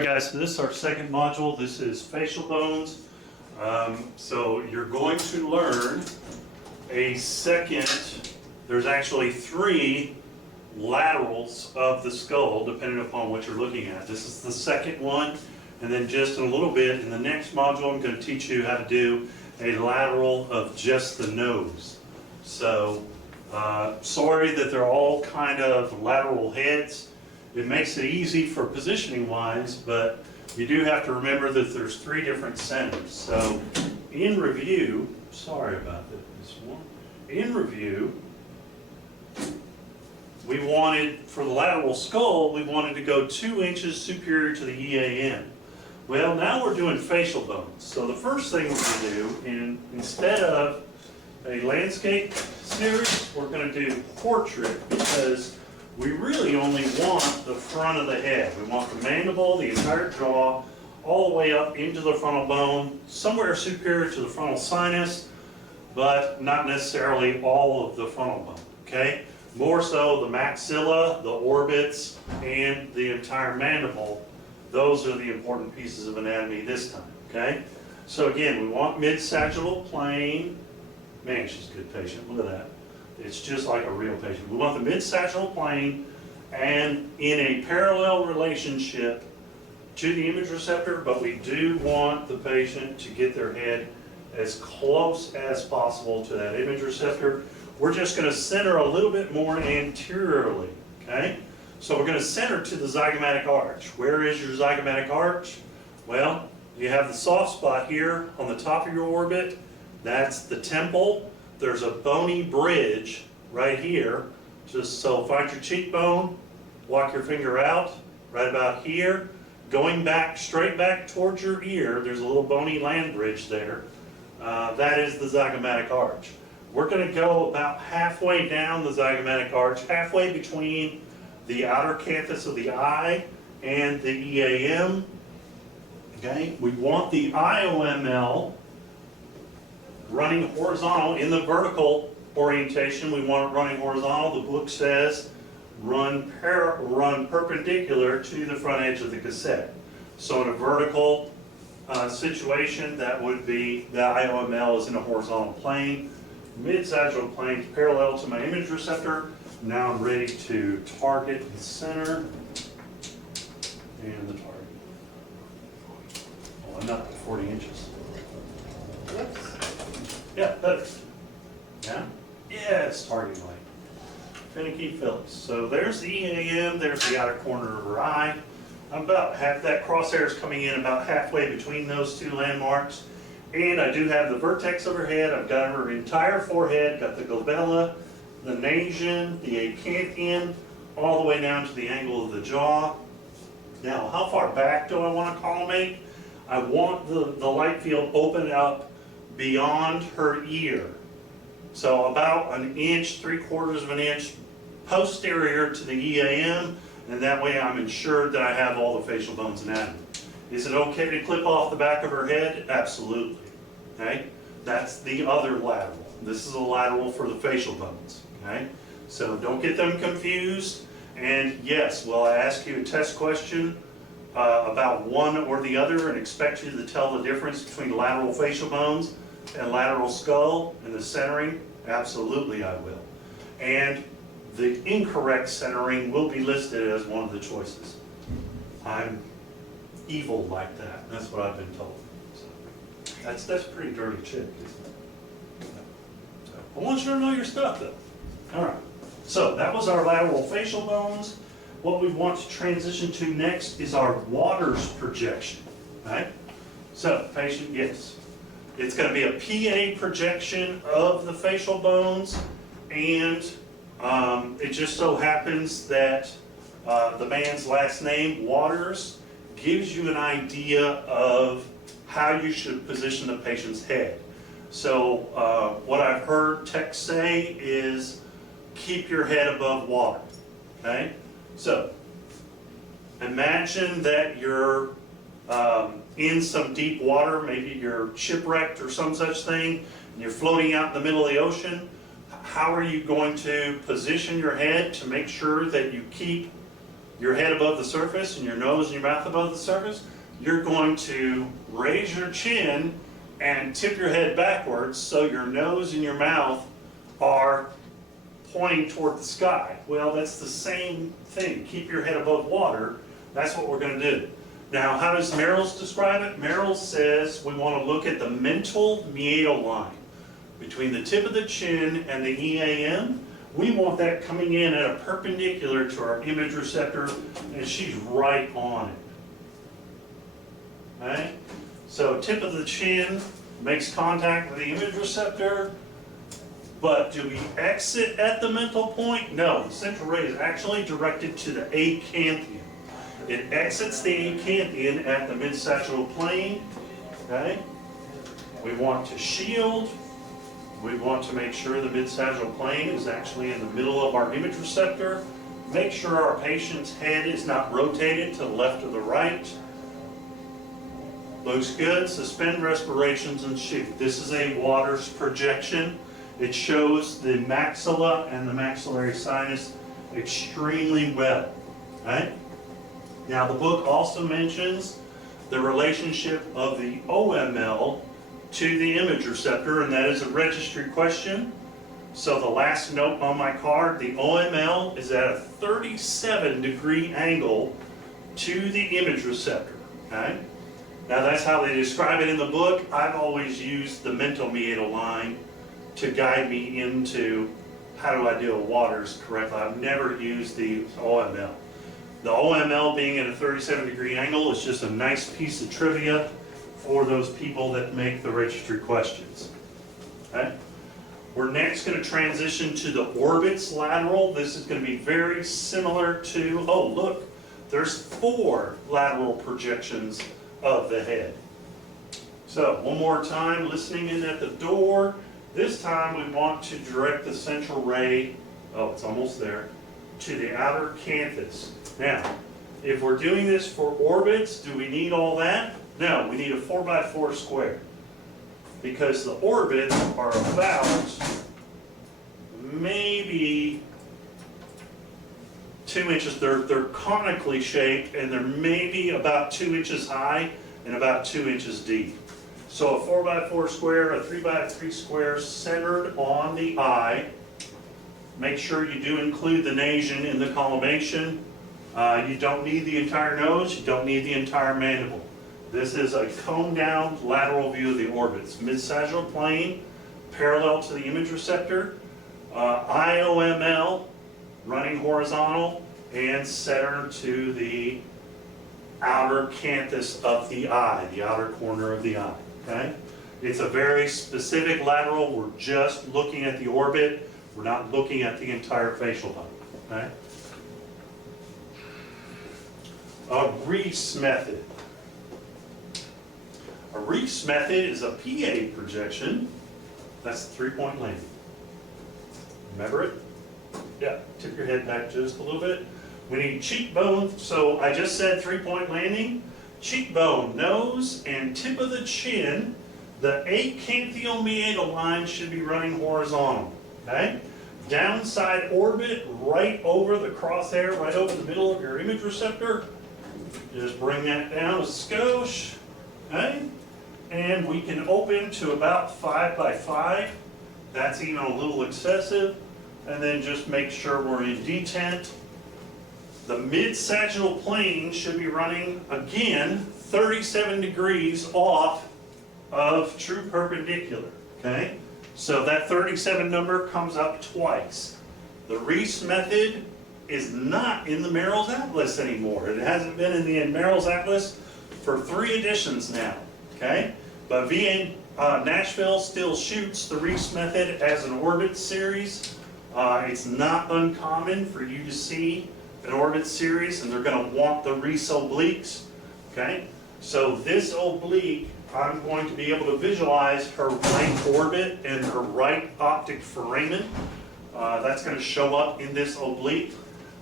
Alright guys, so this is our second module. This is facial bones. So you're going to learn there's actually 3 laterals of the skull depending upon what you're looking at. This is the second one, and then just in a little bit in the next module I'm going to teach you how to do a lateral of just the nose. So sorry that they're all kind of lateral heads. It makes it easy for positioning wise, but you do have to remember that there's 3 different centers. So in review, sorry about this one. In review, we wanted, for the lateral skull, we wanted to go 2 inches superior to the EAM. Well, now we're doing facial bones. So the first thing we're going to do, instead of a landscape series, we're going to do portrait, because we really only want the front of the head. We want the mandible, the entire jaw, all the way up into the frontal bone, somewhere superior to the frontal sinus, but not necessarily all of the frontal bone, okay? More so the maxilla, the orbits, and the entire mandible. Those are the important pieces of anatomy this time, okay? So again, we want mid-sagittal plane. Man, she's a good patient, look at that. It's just like a real patient. We want the mid-sagittal plane and in a parallel relationship to the image receptor, but we do want the patient to get their head as close as possible to that image receptor. We're just going to center a little bit more anteriorly, okay? So we're going to center to the zygomatic arch. Where is your zygomatic arch? Well, you have the soft spot here on the top of your orbit. That's the temple. There's a bony bridge right here. Just so find your cheekbone, walk your finger out right about here. Going back, straight back towards your ear, there's a little bony land bridge there. That is the zygomatic arch. We're going to go about halfway down the zygomatic arch, halfway between the outer canthus of the eye and the EAM. Okay, we want the IOML running horizontal in the vertical orientation. We want it running horizontal. The book says run perpendicular to the front edge of the cassette. So in a vertical situation, that would be the IOML is in a horizontal plane. Mid-sagittal plane parallel to my image receptor. Now I'm ready to target the center and the target. Oh, I'm not at 40 inches. Whoops. Yeah, better. Yeah? Yeah, it's targeting light. Finicky Phillips. So there's the EAM, there's the outer corner of her eye. I'm about half, that crosshair is coming in about halfway between those 2 landmarks. And I do have the vertex of her head. I've got her entire forehead, got the glabella, the nasion, the acanthion, all the way down to the angle of the jaw. Now, how far back do I want to collimate? I want the light field open up beyond her ear. So about 1 inch, 3/4 of an inch posterior to the EAM, and that way I'm ensured that I have all the facial bones anatomy. Is it okay to clip off the back of her head? Absolutely. Okay? That's the other lateral. This is a lateral for the facial bones. Okay? So don't get them confused. And yes, will I ask you a test question about one or the other and expect you to tell the difference between lateral facial bones and lateral skull and the centering? Absolutely I will. And the incorrect centering will be listed as one of the choices. I'm evil like that. That's what I've been told. So that's a pretty dirty chick, isn't it? So, I want you to know your stuff though. All right. So that was our lateral facial bones. What we want to transition to next is our Waters projection. Right? So patient, yes. It's going to be a PA projection of the facial bones, and it just so happens that the man's last name, Waters, gives you an idea of how you should position the patient's head. So what I've heard techs say is keep your head above water. Okay? So imagine that you're in some deep water, maybe you're shipwrecked or some such thing, and you're floating out in the middle of the ocean. How are you going to position your head to make sure that you keep your head above the surface and your nose and your mouth above the surface, you're going to raise your chin and tip your head backwards so your nose and your mouth are pointing toward the sky. Well, that's the same thing. Keep your head above water. That's what we're going to do. Now, how does Merrill's describe it? Merrill says we want to look at the mental meatal line between the tip of the chin and the EAM. We want that coming in at a perpendicular to our image receptor, and she's right on it. Okay? So tip of the chin makes contact with the image receptor, but do we exit at the mental point? No, the central ray is actually directed to the acanthion. It exits the acanthion at the mid-sagittal plane. Okay? We want to shield. We want to make sure the mid-sagittal plane is actually in the middle of our image receptor. Make sure our patient's head is not rotated to the left or the right. Looks good. Suspend respirations and shoot. This is a Waters projection. It shows the maxilla and the maxillary sinus extremely well. Right? Now the book also mentions the relationship of the OML to the image receptor, and that is a registry question. So the last note on my card, the OML is at a 37-degree angle to the image receptor. Okay? Now that's how they describe it in the book. I've always used the mental meatal line to guide me into how do I deal with Waters correctly. I've never used the OML. The OML being at a 37-degree angle is just a nice piece of trivia for those people that make the registry questions. Okay? We're next going to transition to the orbits lateral. This is going to be very similar to, oh look, there's 4 lateral projections of the head. So one more time, listening in at the door. This time we want to direct the central ray, oh it's almost there, to the outer canthus. Now, if we're doing this for orbits, do we need all that? No, we need a 4x4 square. Because the orbits are about maybe 2 inches, they're conically shaped, and they're maybe about 2 inches high and about 2 inches deep. So a 4x4 square, a 3x3 square centered on the eye. Make sure you do include the nasion in the collimation. You don't need the entire nose, you don't need the entire mandible. This is a cone down lateral view of the orbits. Mid-sagittal plane, parallel to the image receptor, IOML, running horizontal, and center to the outer canthus of the eye, the outer corner of the eye. Okay? It's a very specific lateral. We're just looking at the orbit. We're not looking at the entire facial bone. Okay? A Reese method. A Reese method is a PA projection. That's the 3-point landing. Remember it? Yeah, tip your head back just a little bit. We need cheekbone, so I just said 3-point landing. Cheekbone, nose, and tip of the chin, the acanthomeatal line should be running horizontal, okay? Downside orbit, right over the crosshair, right over the middle of your image receptor. Just bring that down a skosh, okay? And we can open to about 5x5. That's even a little excessive. And then just make sure we're in detent. The mid-sagittal plane should be running, again, 37 degrees off of true perpendicular, okay? So that 37 number comes up twice. The Reese method is not in the Merrill's Atlas anymore. It hasn't been in the Merrill's Atlas for 3 editions now, okay? But VA Nashville still shoots the Reese method as an orbit series. It's not uncommon for you to see an orbit series, and they're going to want the Reese obliques, okay? So this oblique, I'm going to be able to visualize her right orbit and her right optic foramen. That's going to show up in this oblique.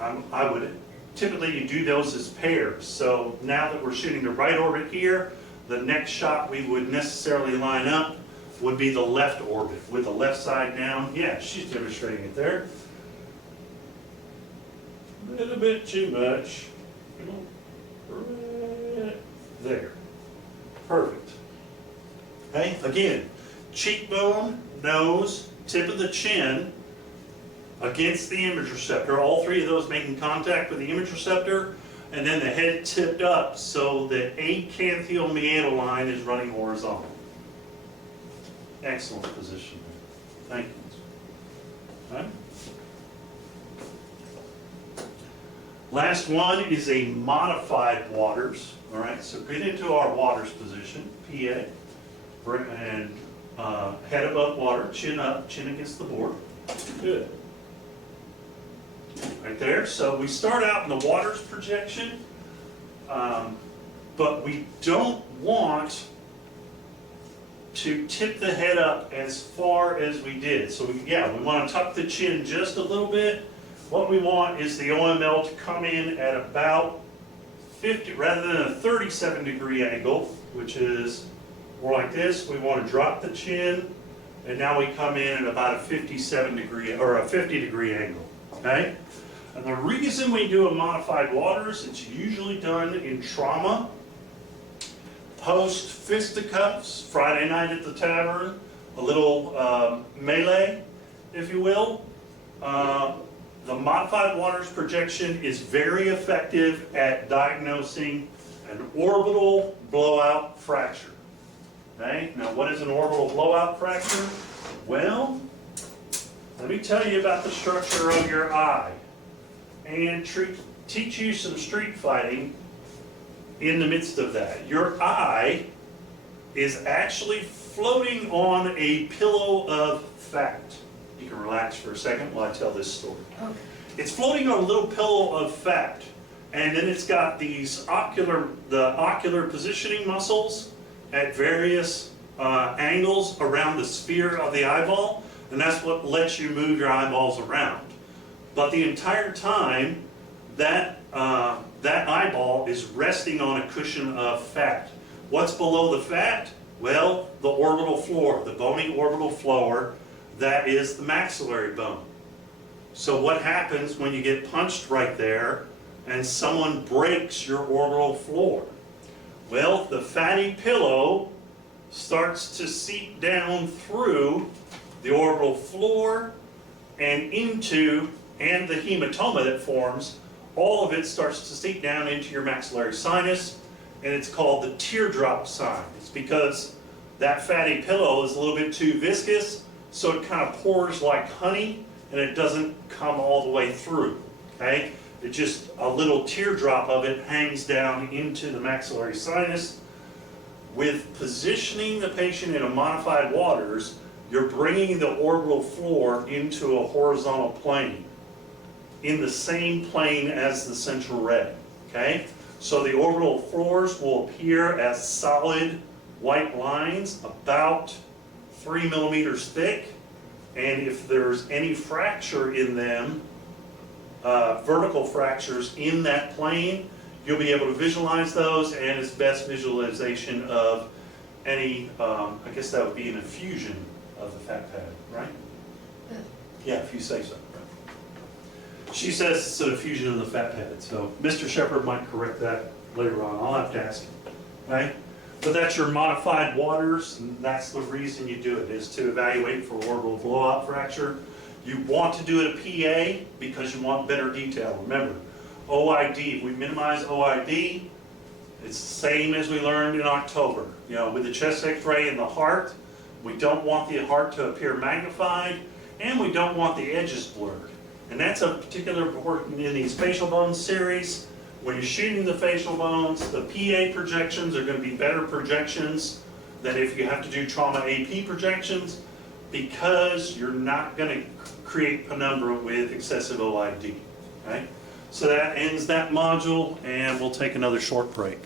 I would typically you do those as pairs. So now that we're shooting the right orbit here, the next shot we would necessarily line up would be the left orbit with the left side down. Yeah, she's demonstrating it there. A little bit too much. Right there. Perfect. Okay, again, cheekbone, nose, tip of the chin against the image receptor, all three of those making contact with the image receptor, and then the head tipped up so the acanthial meatal line is running horizontal. Excellent position. Thank you. All right. Last one is a modified Waters. All right, so get into our Waters position, PA, and head above water, chin up, chin against the board. Good. Right there. So we start out in the Waters projection, but we don't want to tip the head up as far as we did. So we want to tuck the chin just a little bit. What we want is the OML to come in at about 50, rather than a 37-degree angle, which is more like this. We want to drop the chin, and now we come in at about a 57-degree or a 50-degree angle. Okay? And the reason we do a modified Waters, it's usually done in trauma, post fisticuffs, Friday night at the tavern, a little melee, if you will. The modified Waters projection is very effective at diagnosing an orbital blowout fracture. Okay, now what is an orbital blowout fracture? Well, let me tell you about the structure of your eye and teach you some street fighting in the midst of that. Your eye is actually floating on a pillow of fat. You can relax for a second while I tell this story. It's floating on a little pillow of fat, and then it's got these ocular positioning muscles at various angles around the sphere of the eyeball, and that's what lets you move your eyeballs around. But the entire time, that eyeball is resting on a cushion of fat. What's below the fat? Well, the orbital floor, the bony orbital floor, that is the maxillary bone. So what happens when you get punched right there and someone breaks your orbital floor? Well, the fatty pillow starts to seep down through the orbital floor and the hematoma that forms, all of it starts to seep down into your maxillary sinus, and it's called the teardrop sign. It's because that fatty pillow is a little bit too viscous, so it kind of pours like honey, and it doesn't come all the way through, okay? It just, a little teardrop of it hangs down into the maxillary sinus. With positioning the patient in a modified Waters, you're bringing the orbital floor into a horizontal plane, in the same plane as the central ray, okay? So the orbital floors will appear as solid white lines about 3 millimeters thick, and if there's any fracture in them, vertical fractures in that plane, you'll be able to visualize those, and it's best visualization of any, I guess that would be an effusion of the fat pad, right? Yeah, if you say so. Right? She says it's an effusion of the fat pad, so Mr. Shepard might correct that later on. I'll have to ask him, right? But that's your modified Waters, and that's the reason you do it, is to evaluate for orbital blowout fracture. You want to do it a PA because you want better detail. Remember, OID, if we minimize OID, it's the same as we learned in October. You know, with the chest x-ray and the heart, we don't want the heart to appear magnified, and we don't want the edges blurred. And that's a particular important in these facial bones series. When you're shooting the facial bones, the PA projections are going to be better projections than if you have to do trauma AP projections, because you're not going to create penumbra with excessive OID. Right? So that ends that module, and we'll take another short break.